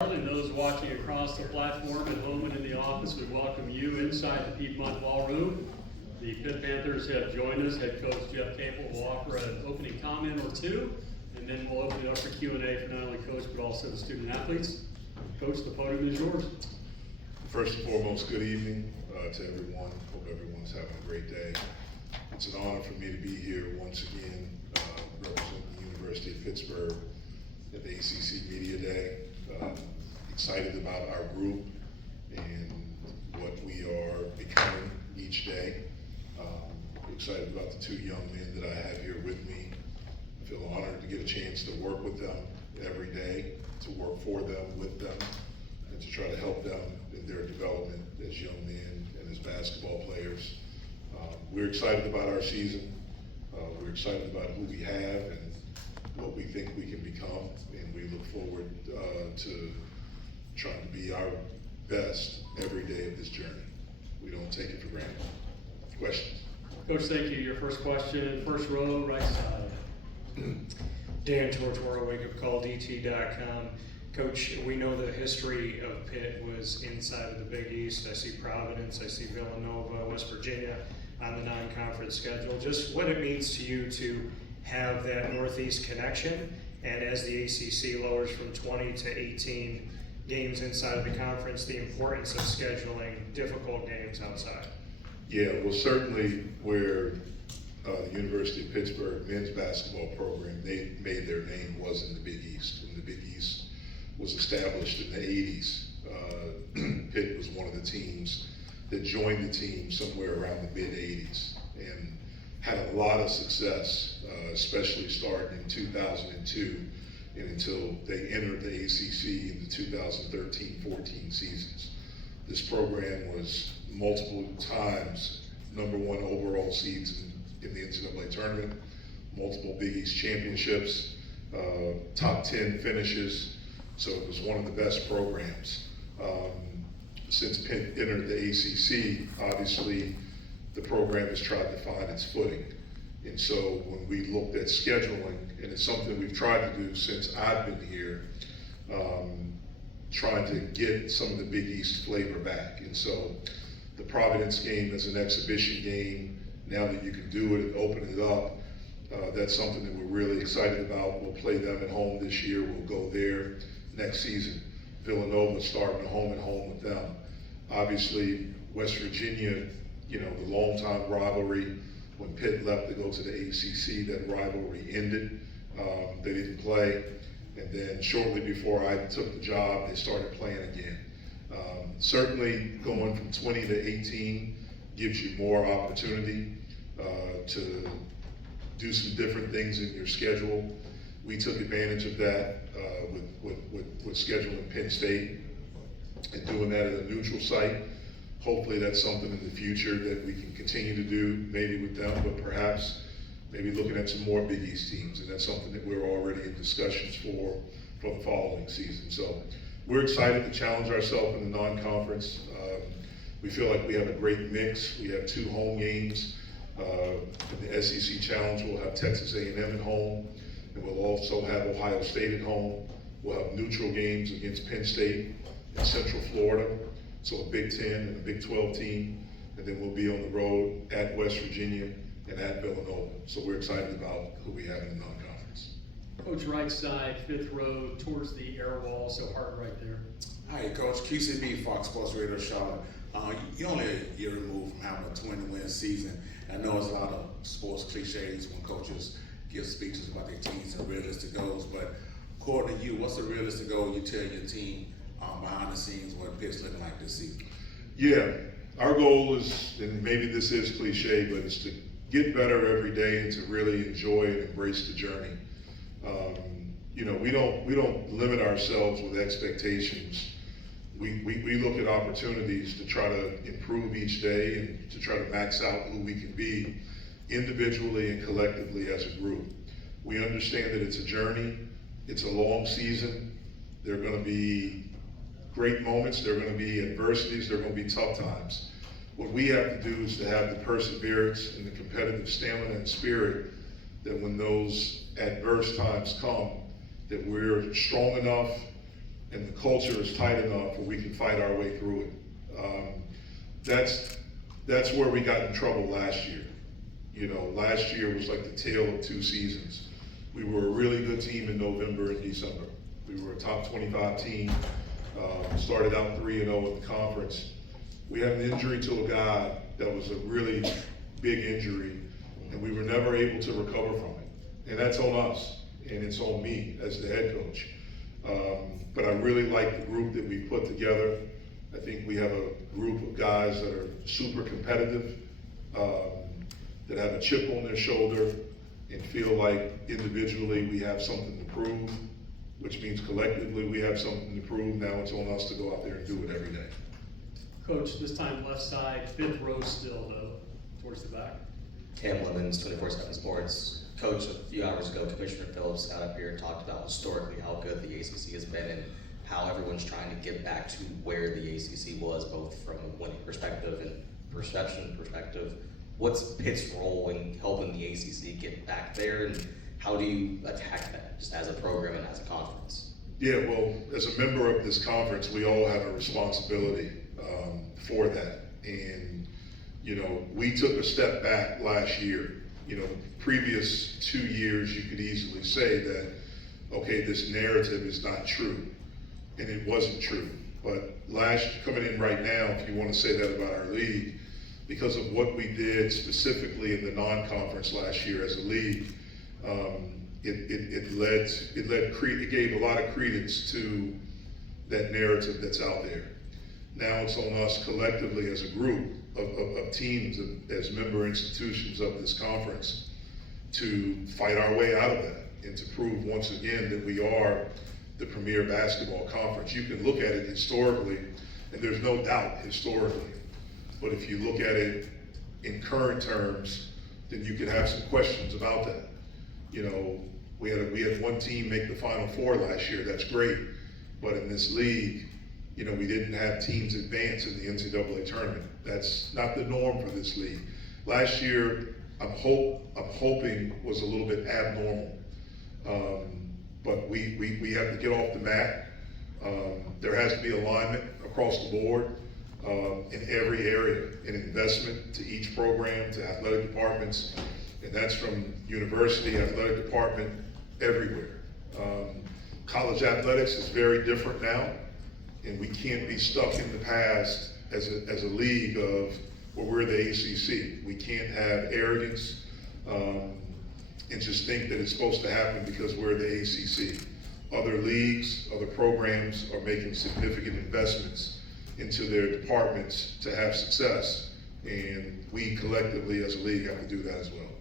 And those watching across the platform at home and in the office, we welcome you inside the Piedmont Ballroom. The Pitt Panthers have joined us. Head coach Jeff Capel will offer an opening comment or two, and then we'll open it up for Q&A for not only coach but also the student athletes. Coach, the podium is yours. First and foremost, good evening to everyone. Hope everyone's having a great day. It's an honor for me to be here once again, representing the University of Pittsburgh at the ACC Media Day. Excited about our group and what we are becoming each day. Excited about the two young men that I have here with me. I feel honored to get a chance to work with them every day, to work for them, with them, and to try to help them in their development as young men and as basketball players. We're excited about our season. We're excited about who we have and what we think we can become, and we look forward to trying to be our best every day of this journey. We don't take it for granted. Questions? Coach, thank you. Your first question, first row, right side. Dan Tortora, wakeupcalldt.com. Coach, we know the history of Pitt was inside of the Big East. I see Providence, I see Villanova, West Virginia on the non-conference schedule. Just what it means to you to have that Northeast connection, and as the ACC lowers from 20 to 18 games inside of the conference, the importance of scheduling difficult games outside. Yeah, well, certainly where the University of Pittsburgh men's basketball program, they made their name was in the Big East. And the Big East was established in the 80s. Pitt was one of the teams that joined the team somewhere around the mid-80s and had a lot of success, especially starting in 2002 and until they entered the ACC in the 2013-14 seasons. This program was multiple times #1 overall seeds in the NCAA tournament, multiple Big East championships, top 10 finishes, so it was one of the best programs. Since Pitt entered the ACC, obviously the program has tried to find its footing. And so when we looked at scheduling, and it's something we've tried to do since I've been here, trying to get some of the Big East flavor back. And so the Providence game is an exhibition game. Now that you can do it and open it up, that's something that we're really excited about. We'll play them at home this year. We'll go there next season. Villanova starting a home and home with them. Obviously, West Virginia, you know, the long-time rivalry. When Pitt left to go to the ACC, that rivalry ended. They didn't play. And then shortly before I took the job, they started playing again. Certainly going from 20 to 18 gives you more opportunity to do some different things in your schedule. We took advantage of that with scheduling Penn State and doing that at a neutral site. Hopefully that's something in the future that we can continue to do, maybe with them, but perhaps maybe looking at some more Big East teams, and that's something that we're already in discussions for the following season. So we're excited to challenge ourselves in the non-conference. We feel like we have a great mix. We have 2 home games. In the SEC Challenge, we'll have Texas A&M at home, and we'll also have Ohio State at home. We'll have neutral games against Penn State and Central Florida, so a Big 10 and a Big 12 team, and then we'll be on the road at West Virginia and at Villanova. So we're excited about who we have in the non-conference. Coach, right side, fifth row, towards the air wall, so hard right there. Hi, Coach. QCB, Fox Sports Radio Charlotte. You're only a year removed from having a 20-win season. I know there's a lot of sports cliches when coaches give speeches about their teams and realistic goals, but according to you, what's a realistic goal you tell your team behind the scenes what Pitt's looking like this season? Yeah, our goal is, and maybe this is cliche, but it's to get better every day and to really enjoy and embrace the journey. You know, we don't limit ourselves with expectations. We look at opportunities to try to improve each day and to try to max out who we can be individually and collectively as a group. We understand that it's a journey, it's a long season. There are going to be great moments, there are going to be adversities, there are going to be tough times. What we have to do is to have the perseverance and the competitive stamina and spirit that when those adverse times come, that we're strong enough and the culture is tight enough where we can fight our way through it. That's where we got in trouble last year. You know, last year was like the tale of two seasons. We were a really good team in November and December. We were a top 25 team, started out 3-0 in the conference. We had an injury to a guy that was a really big injury, and we were never able to recover from it. And that's on us, and it's on me as the head coach. But I really like the group that we put together. I think we have a group of guys that are super competitive, that have a chip on their shoulder and feel like individually we have something to prove, which means collectively we have something to prove. Now it's on us to go out there and do it every day. Coach, this time left side, fifth row still though, towards the back. Cam Lemons, 24/7 Sports. Coach, a few hours ago, Commissioner Phillips got up here and talked about historically how good the ACC has been and how everyone's trying to get back to where the ACC was, both from a winning perspective and perception perspective. What's Pitt's role in helping the ACC get back there, and how do you attack that, just as a program and as a conference? Yeah, well, as a member of this conference, we all have a responsibility for that. And, you know, we took a step back last year. You know, previous 2 years, you could easily say that, okay, this narrative is not true. And it wasn't true. But coming in right now, if you want to say that about our league, because of what we did specifically in the non-conference last year as a league, it gave a lot of credence to that narrative that's out there. Now it's on us collectively as a group of teams, as member institutions of this conference, to fight our way out of that and to prove once again that we are the premier basketball conference. You can look at it historically, and there's no doubt historically. But if you look at it in current terms, then you could have some questions about that. You know, we had one team make the Final Four last year. That's great. But in this league, you know, we didn't have teams advance in the NCAA tournament. That's not the norm for this league. Last year, I'm hoping was a little bit abnormal. But we have to get off the mat. There has to be alignment across the board in every area, in investment to each program, to athletic departments, and that's from university, athletic department, everywhere. College athletics is very different now, and we can't be stuck in the past as a league of, well, we're the ACC. We can't have arrogance and just think that it's supposed to happen because we're the ACC. Other leagues, other programs are making significant investments into their departments to have success, and we collectively as a league have to do that as well.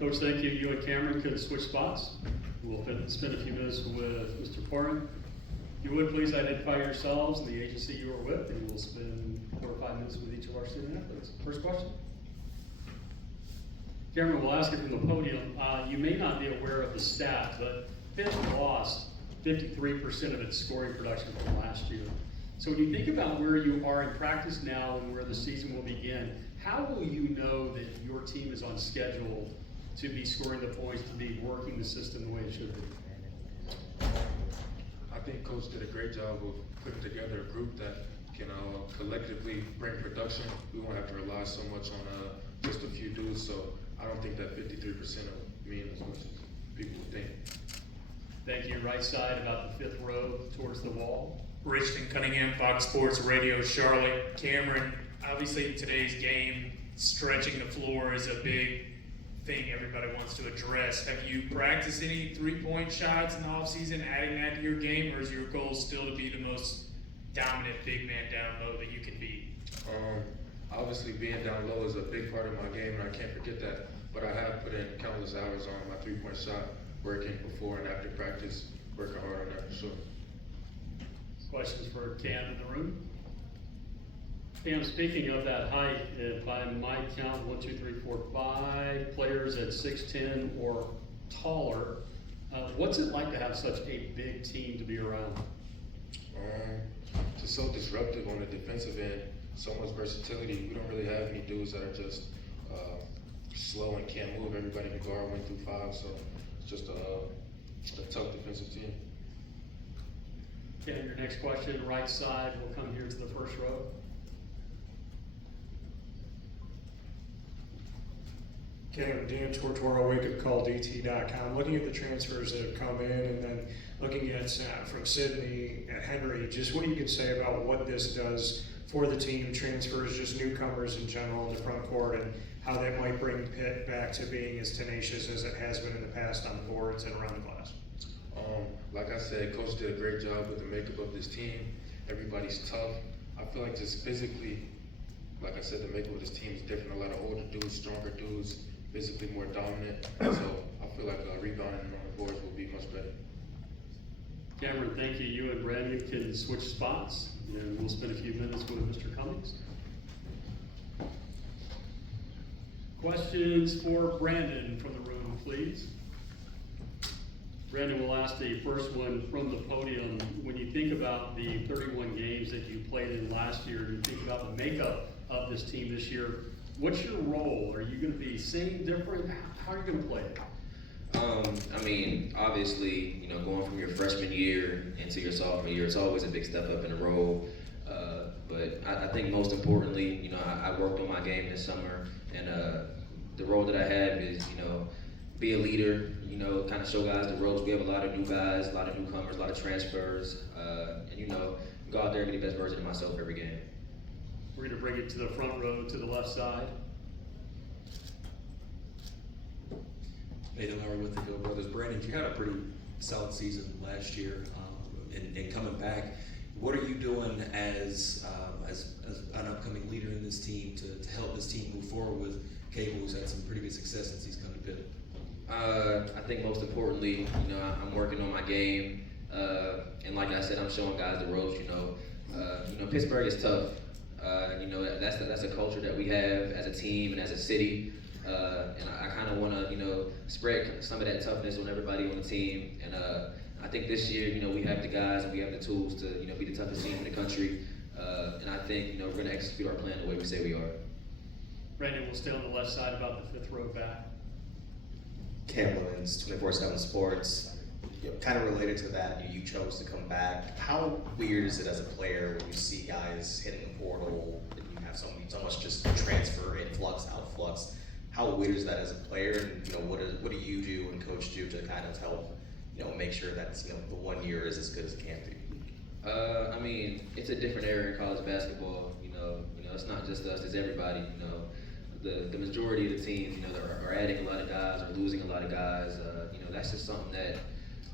Coach, thank you. You and Cameron could switch spots. We'll spend a few minutes with Mr. Porn. If you would please identify yourselves and the agency you are with, and we'll spend 4 or 5 minutes with each of our student athletes. First question. Cameron, we'll ask it from the podium. You may not be aware of the stat, but Pitt lost 53% of its scoring production from last year. So when you think about where you are in practice now and where the season will begin, how will you know that your team is on schedule to be scoring the points, to be working the system the way it should be? I think Coach did a great job of putting together a group that can collectively bring production. We won't have to rely so much on just a few dudes, so I don't think that 53% will mean as much as people would think. Thank you. Right side, about the 5th row towards the wall. Richton Cunningham, Fox Sports Radio, Charlotte. Cameron, obviously in today's game, stretching the floor is a big thing everybody wants to address. Have you practiced any three-point shots in the offseason, adding that to your game, or is your goal still to be the most dominant big man down low that you can be? Obviously being down low is a big part of my game, and I can't forget that, but I have put in countless hours on my three-point shot, working before and after practice, working hard on that for sure. Questions for Cam in the room? Cam, speaking of that height, if I might count 1, 2, 3, 4, 5 players at 6'10" or taller, what's it like to have such a big team to be around? Just so disruptive on the defensive end, so much versatility. We don't really have any dudes that are just slow and can't move. Everybody can guard 1 through 5, so it's just a tough defensive team. Okay, your next question, right side, will come here to the first row. Okay, I'm Dan Tortora, wakeupcalldt.com. Looking at the transfers that have come in, and then looking at from Sydney at Henry, just what you can say about what this does for the team, transfers, just newcomers in general in the front court, and how that might bring Pitt back to being as tenacious as it has been in the past on the boards and around the glass. Like I said, coach did a great job with the makeup of this team. Everybody's tough. I feel like just physically, like I said, the makeup of this team is different. A lot of older dudes, stronger dudes, physically more dominant. So I feel like rebounding on the boards will be much better. Cameron, thank you. You and Brandon can switch spots, and we'll spend a few minutes with Mr. Cummings. Questions for Brandon from the room, please? Brandon, we'll ask the first one from the podium. When you think about the 31 games that you played in last year, and you think about the makeup of this team this year, what's your role? Are you going to be same, different? How are you going to play it? I mean, obviously, you know, going from your freshman year into your sophomore year, it's always a big step up in the role. But I think most importantly, you know, I worked on my game this summer, and the role that I have is, you know, be a leader, you know, kind of show guys the ropes. We have a lot of new guys, a lot of newcomers, a lot of transfers, and, you know, go out there and be the best version of myself every game. We're going to bring it to the front row, to the left side. Nathan Lauer with the Hill Brothers. Brandon, you had a pretty solid season last year, and coming back, what are you doing as an upcoming leader in this team to help this team move forward with Cable, who's had some pretty good success since he's come to Pitt? I think most importantly, you know, I'm working on my game, and like I said, I'm showing guys the ropes. You know, Pittsburgh is tough. You know, that's a culture that we have as a team and as a city. And I kind of want to, you know, spread some of that toughness on everybody on the team. And I think this year, you know, we have the guys and we have the tools to, you know, be the toughest team in the country. And I think, you know, we're going to execute our plan the way we say we are. Brandon will stay on the left side, about the fifth row back. Cam Williams, 24/7 Sports. Kind of related to that, you chose to come back. How weird is it as a player when you see guys hitting the portal and you have so much just transfer, influx, outflux? How weird is that as a player? And, you know, what do you do and coach do to kind of help, you know, make sure that, you know, the 1 year is as good as it can be? I mean, it's a different era in college basketball. You know, it's not just us; it's everybody. You know, the majority of the teams, you know, are adding a lot of guys or losing a lot of guys. You know, that's just something that,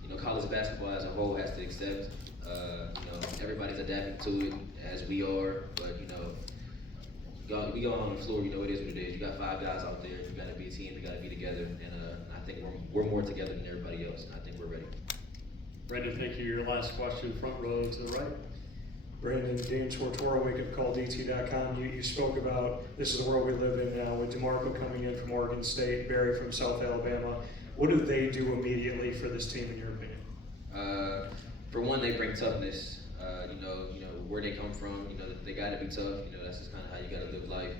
you know, college basketball as a whole has to accept. You know, everybody's adapting to it as we are, but you know, we go on the floor. You know, it is what it is. You got 5 guys out there. You got to be a team. You got to be together, and I think we're more together than everybody else. And I think we're ready. Brandon, thank you. Your last question, front row to the right. Brandon, Dan Tortora, wakeupcalldt.com. You spoke about this is the world we live in now with DeMarco coming in from Oregon State, Barry from South Alabama. What do they do immediately for this team, in your opinion? For one, they bring toughness. You know where they come from. You know they got to be tough. You know that's just kind of how you got to live life.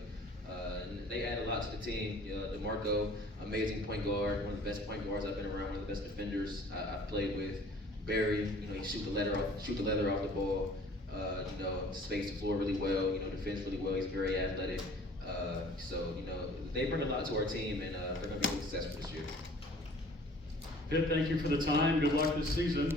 And they add a lot to the team. DeMarco, amazing point guard, one of the best point guards I've been around, one of the best defenders I've played with. Barry, you know, he shoot the leather off the ball. You know, space the floor really well. You know, defends really well. He's very athletic. So you know, they bring a lot to our team, and they're going to be really successful this year. Pitt, thank you for the time. Good luck this season.